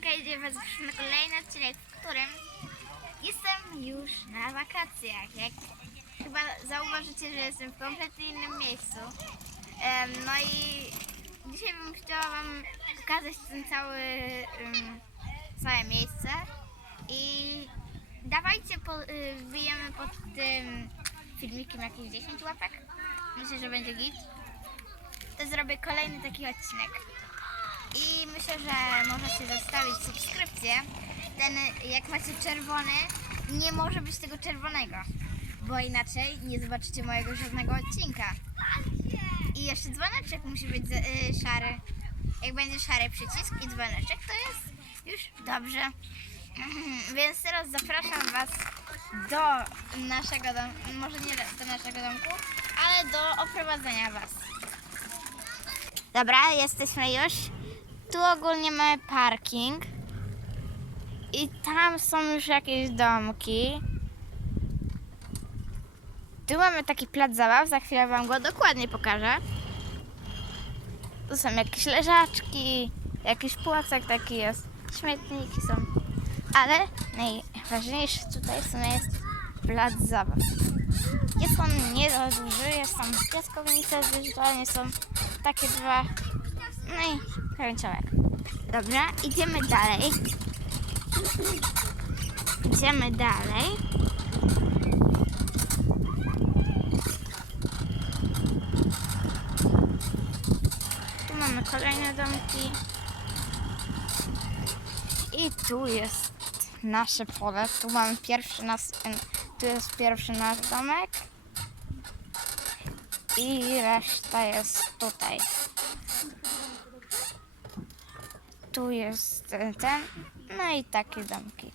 odcinka idzie Was na kolejny odcinek, w którym jestem już na wakacjach. Jak chyba zauważycie, że jestem w kompletnie innym miejscu. Em, no i dzisiaj bym chciała Wam pokazać ten cały, em, całe miejsce. I dawajcie, po, y, wbijemy pod tym filmikiem jakieś 10 łapek. Myślę, że będzie git. To zrobię kolejny taki odcinek. I myślę, że możecie zostawić subskrypcję. Ten, jak macie czerwony, nie może być tego czerwonego, bo inaczej nie zobaczycie mojego żadnego odcinka. I jeszcze dzwoneczek musi być za- y, szary. Jak będzie szary przycisk i dzwoneczek, to jest już dobrze. Mhm, Więc teraz zapraszam Was do naszego domku, może nie do naszego domku, ale do oprowadzenia Was. Dobra, jesteśmy już. Tu ogólnie mamy parking. I tam są już jakieś domki. Tu mamy taki plac zabaw, za chwilę Wam go dokładnie pokażę. Tu są jakieś leżaczki, jakiś płacek taki jest, śmietniki są. Ale najważniejsze tutaj w sumie jest plac zabaw. Jest on nie za duży, jest tam piaskownica, zjeżdżalnie są takie dwa. No i kręciołek. Dobra, idziemy dalej. Idziemy dalej. Tu mamy kolejne domki. I tu jest nasze pole. Tu mamy pierwszy nas, tu jest pierwszy nasz domek. I reszta jest tutaj. Tu jest e, ten. No i takie domki.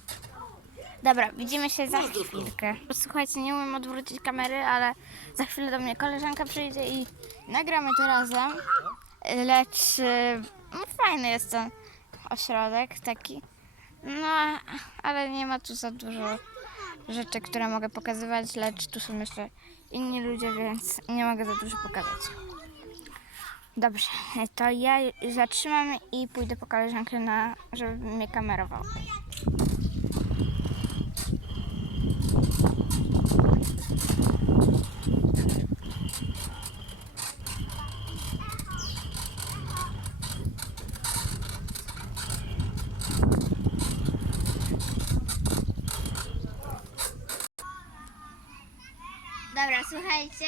Dobra, widzimy się za chwilkę. Słuchajcie, nie umiem odwrócić kamery, ale za chwilę do mnie koleżanka przyjdzie i nagramy to razem. Lecz e, no, fajny jest ten ośrodek taki. No, ale nie ma tu za dużo rzeczy, które mogę pokazywać, lecz tu są jeszcze inni ludzie, więc nie mogę za dużo pokazać. Dobrze, to ja zatrzymam i pójdę po koleżankę, na, żeby mnie kamerował. Dobra, słuchajcie,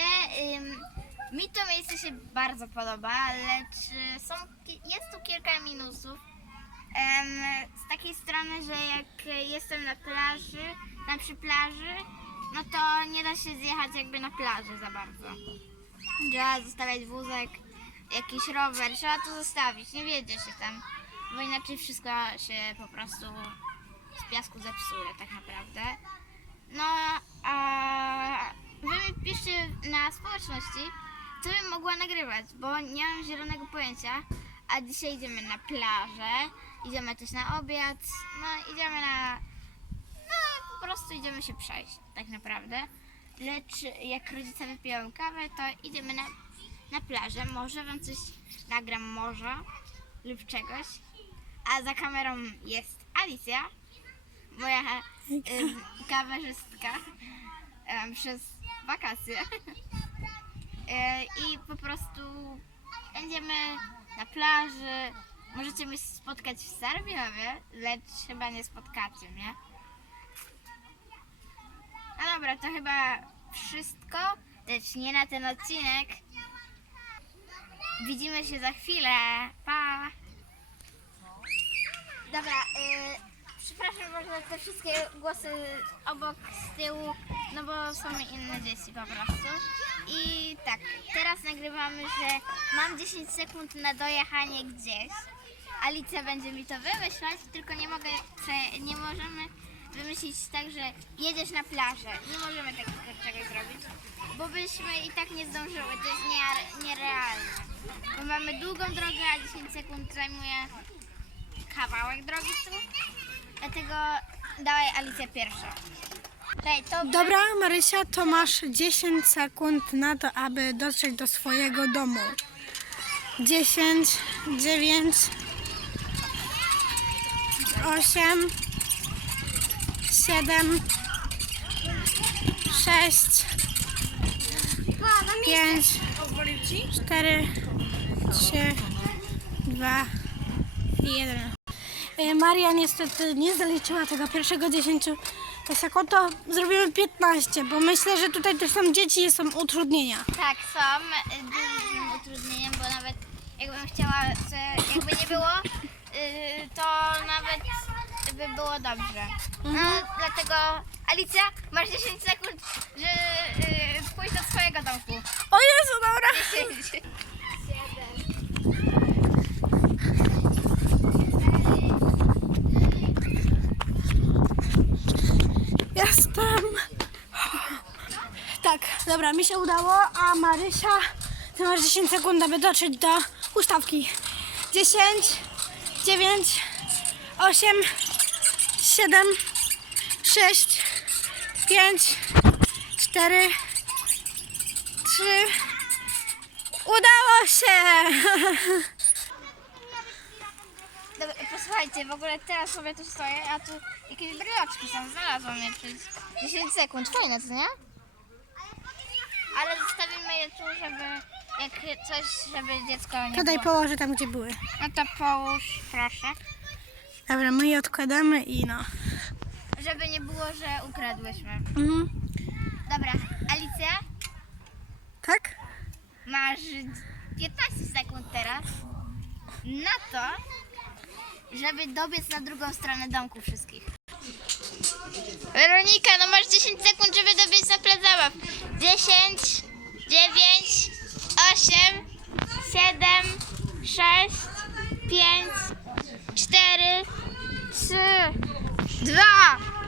ym, mi to miejsce się bardzo podoba, lecz y, są, jest tu kilka minusów. Z takiej strony, że jak jestem na plaży, na przy plaży, no to nie da się zjechać jakby na plaży za bardzo. Trzeba zostawiać wózek, jakiś rower, trzeba to zostawić, nie wiedzie się tam, bo inaczej wszystko się po prostu z piasku zepsuje tak naprawdę. No, a wy mi piszcie na społeczności, co bym mogła nagrywać, bo nie mam zielonego pojęcia. A dzisiaj idziemy na plażę, idziemy też na obiad, no idziemy na... No po prostu idziemy się przejść, tak naprawdę. Lecz jak rodzice wypiją kawę, to idziemy na, na plażę. Może wam coś nagram, może lub czegoś. A za kamerą jest Alicja, moja kamerzystka em, przez wakacje. E, I po prostu będziemy na plaży. Możecie mnie spotkać w Sarwiowie, lecz chyba nie spotkacie mnie. A dobra, to chyba wszystko, lecz nie na ten odcinek. Widzimy się za chwilę. Pa! Dobra, y, przepraszam bardzo te wszystkie głosy obok, z tyłu, no bo są inne dzieci po prostu. I tak, teraz nagrywamy, że mam 10 sekund na dojechanie gdzieś. Alicja będzie mi to wymyślać, tylko nie mogę, nie możemy wymyślić tak, że jedziesz na plażę. Nie możemy takiego czegoś zrobić, bo byśmy i tak nie zdążyły, to jest nie, nierealne. Bo mamy długą drogę, a 10 sekund zajmuje kawałek drogi tu. Dlatego dawaj Alicja pierwsza. Dobra, Marysia, to masz 10 sekund na to, aby dotrzeć do swojego domu. 10, 9, osiem, siedem, sześć, pięć, cztery, trzy, dwa i jeden. Y, Maria niestety nie zaliczyła tego pierwszego 10 sekund, to zrobimy 15, bo myślę, że tutaj też są dzieci i są utrudnienia. Tak, są y, dużym utrudnieniem, bo nawet jakbym chciała, że jakby nie było, y, to nawet by było dobrze. No, dlatego Alicja, masz 10 sekund, że y, pójść do swojego domku. O Jezu, dobra! 10. Jestem. Tak, dobra, mi się udało, a Marysia, ty masz 10 sekund, aby dotrzeć do ustawki. 10, 9, 8, 7, 6, 5, 4, 3. Udało się! Dobra, posłuchajcie, w ogóle teraz sobie tu stoję, a tu jakieś bryloczki są, znalazłam je przez 10 sekund. Fajne, co nie? Ale zostawimy je tu, żeby jak coś, żeby dziecko nie Tutaj było. położę tam, gdzie były. No to połóż, proszę. Dobra, my je odkładamy i no. Żeby nie było, że ukradłyśmy. Mhm. Dobra, Alicja, Tak? masz 15 sekund teraz na to, żeby dobiec na drugą stronę domku wszystkich. Weronika, no masz 10 sekund, żeby dobiec na plac zabaw. 10, 9, 8, 7, 6, 5, 4, 3, 2,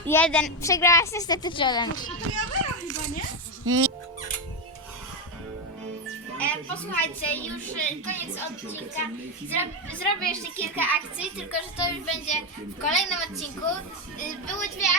1. Przegrałaś niestety challenge. E, posłuchajcie, już e, koniec odcinka. Zro, zrobię jeszcze kilka akcji, tylko że to już będzie w kolejnym odcinku. E, były dwie akcje,